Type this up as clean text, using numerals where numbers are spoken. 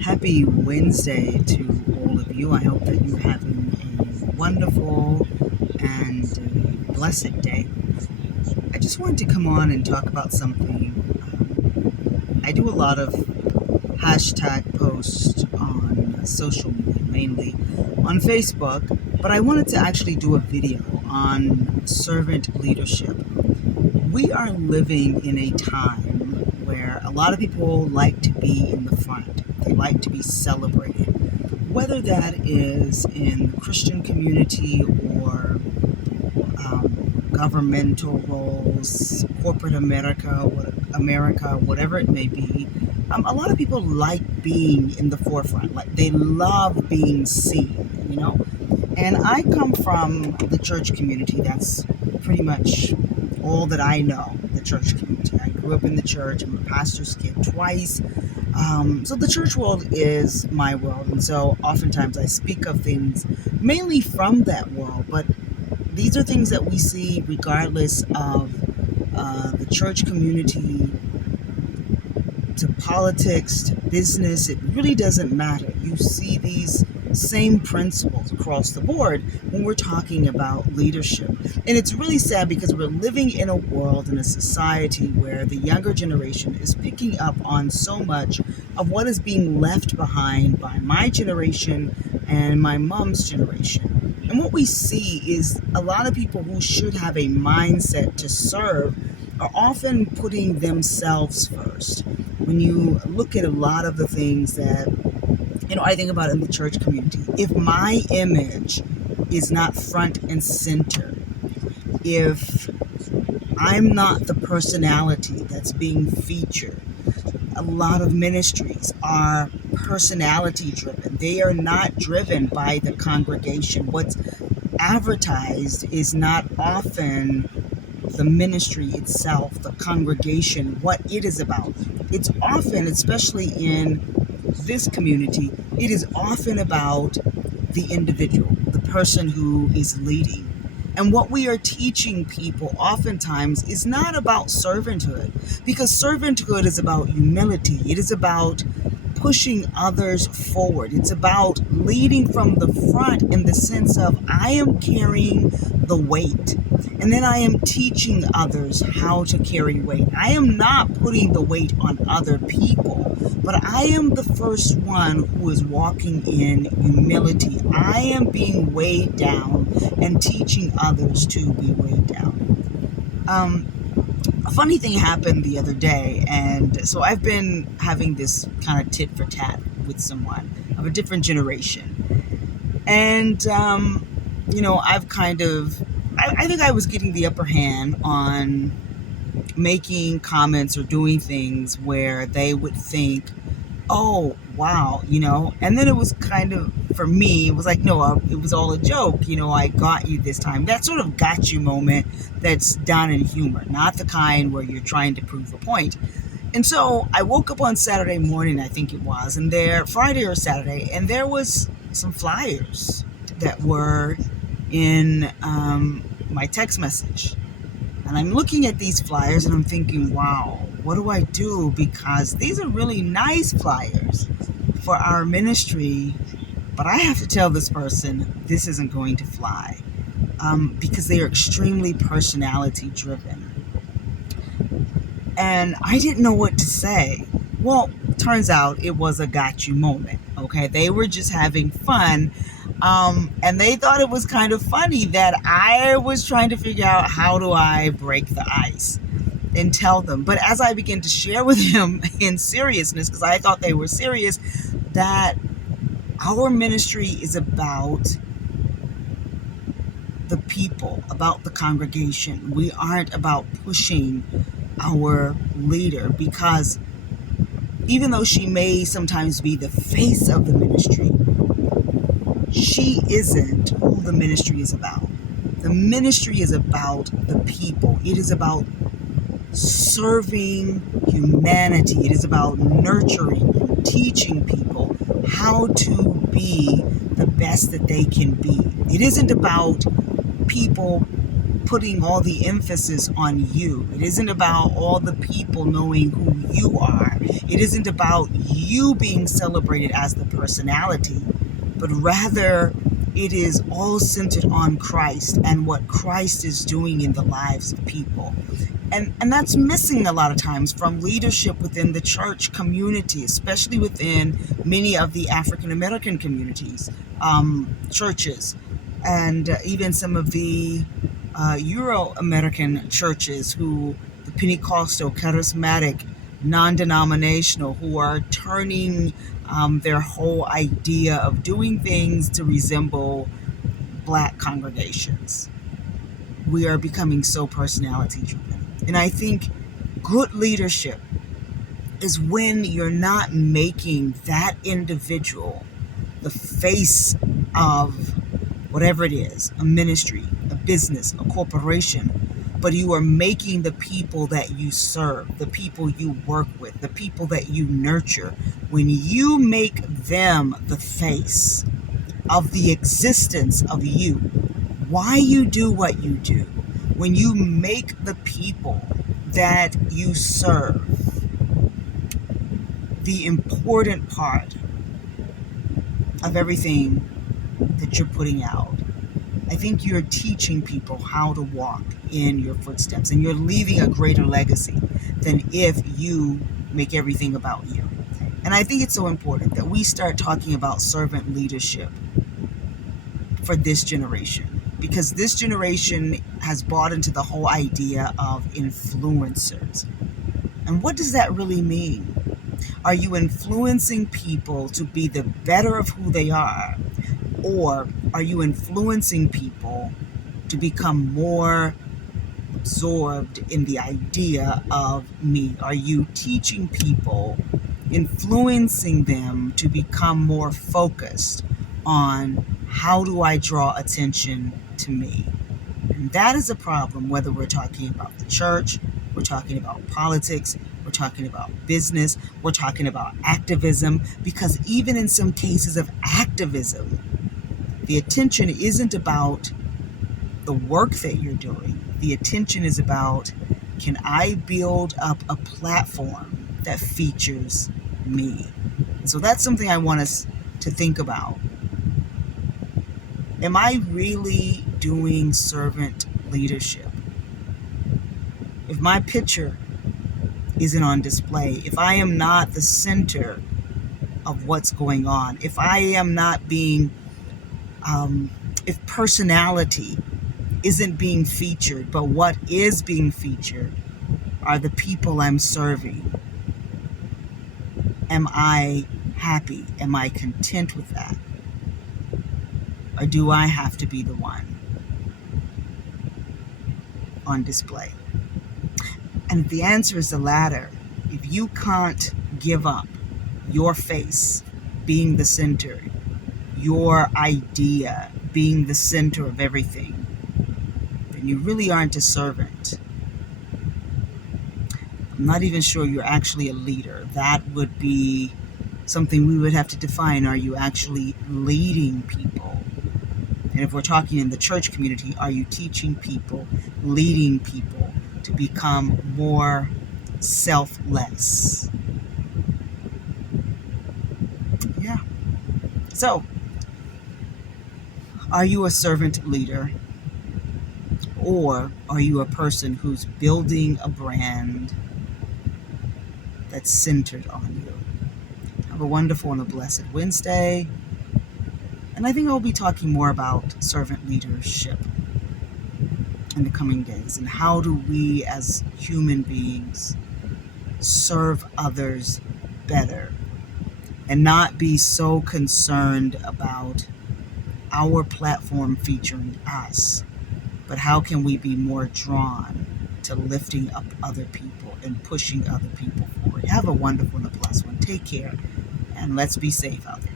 Happy Wednesday to all of you. I hope that you're having a wonderful and blessed day. I just wanted to come on and talk about something. I do a lot of hashtag posts on social media, mainly on Facebook, but I wanted to actually do a video on servant leadership. We are living in a time where a lot of people like to be in the front. They like to be celebrated, whether that is in the Christian community or governmental roles, corporate America, whatever it may be. A lot of people like being in the forefront. Like they love being seen. And I come from the church community. That's pretty much all that I know, the church community. I grew up in the church. I'm a pastor's kid twice. So the church world is my world. And so oftentimes I speak of things mainly from that world. But these are things that we see regardless of the church community, to politics, to business. It really doesn't matter. You see these same principles across the board when we're talking about leadership. And it's really sad because we're living in a world, in a society where the younger generation is picking up on so much of what is being left behind by my generation and my mom's generation. And what we see is a lot of people who should have a mindset to serve are often putting themselves first. When you look at a lot of the things that I think about in the church community, if my image is not front and center, if I'm not the personality that's being featured, a lot of ministries are personality driven. They are not driven by the congregation. What's advertised is not often the ministry itself, the congregation, what it is about. It's often, especially in this community, it is often about the individual, the person who is leading. And what we are teaching people oftentimes is not about servanthood, because servanthood is about humility. It is about pushing others forward. It's about leading from the front in the sense of I am carrying the weight. And then I am teaching others how to carry weight. I am not putting the weight on other people, but I am the first one who is walking in humility. I am being weighed down and teaching others to be weighed down. A funny thing happened the other day, and so I've been having this kind of tit for tat with someone of a different generation. And, I've kind of I think I was getting the upper hand on making comments or doing things where they would think, oh, wow, and then it was kind of, for me, it was like, no, it was all a joke. I got you this time. That sort of got you moment that's done in humor, not the kind where you're trying to prove a point. And so I woke up on Saturday morning, I think it was, and Friday or Saturday, and there was some flyers that were in my text message. And I'm looking at these flyers and I'm thinking, wow, what do I do? Because these are really nice flyers for our ministry, but I have to tell this person this isn't going to fly because they are extremely personality driven. And I didn't know what to say. Well, turns out it was a got you moment. Okay, they were just having fun. And they thought it was kind of funny that I was trying to figure out how do I break the ice and tell them. But as I began to share with them in seriousness, because I thought they were serious, that our ministry is about the people, about the congregation. We aren't about pushing our leader, because even though she may sometimes be the face of the ministry, she isn't who the ministry is about. The ministry is about the people. It is about serving humanity. It is about nurturing and teaching people how to be the best that they can be. It isn't about people putting all the emphasis on you. It isn't about all the people knowing who you are. It isn't about you being celebrated as the personality, but rather it is all centered on Christ and what Christ is doing in the lives of people. And that's missing a lot of times from leadership within the church community, especially within many of the African American communities, churches, and even some of the Euro American churches, the Pentecostal, charismatic, non-denominational, who are turning their whole idea of doing things to resemble Black congregations. We are becoming so personality driven. And I think good leadership is when you're not making that individual the face of whatever it is, a ministry, a business, a corporation, but you are making the people that you serve, the people you work with, the people that you nurture, when you make them the face of the existence of you, why you do what you do, when you make the people that you serve the important part of everything that you're putting out, I think you're teaching people how to walk in your footsteps, and you're leaving a greater legacy than if you make everything about you. And I think it's so important that we start talking about servant leadership for this generation, because this generation has bought into the whole idea of influencers. And what does that really mean? Are you influencing people to be the better of who they are? Or are you influencing people to become more absorbed in the idea of me? Are you teaching people, influencing them to become more focused on how do I draw attention to me? And that is a problem, whether we're talking about the church, we're talking about politics, we're talking about business, we're talking about activism, because even in some cases of activism, the attention isn't about the work that you're doing. The attention is about, can I build up a platform that features me? And so that's something I want us to think about. Am I really doing servant leadership? If my picture isn't on display, if I am not the center of what's going on, if I am not being, if personality isn't being featured, but what is being featured are the people I'm serving, am I happy? Am I content with that? Or do I have to be the one on display? And if the answer is the latter, if you can't give up your face being the center, your idea being the center of everything, then you really aren't a servant. I'm not even sure you're actually a leader. That would be something we would have to define. Are you actually leading people? And if we're talking in the church community, are you teaching people, leading people to become more selfless? Yeah. So, are you a servant leader? Or are you a person who's building a brand that's centered on you? Have a wonderful and a blessed Wednesday. And I think I'll be talking more about servant leadership in the coming days, and how do we as human beings serve others better and not be so concerned about our platform featuring us, but how can we be more drawn to lifting up other people and pushing other people forward? Have a wonderful and a blessed one. Take care, and let's be safe out there.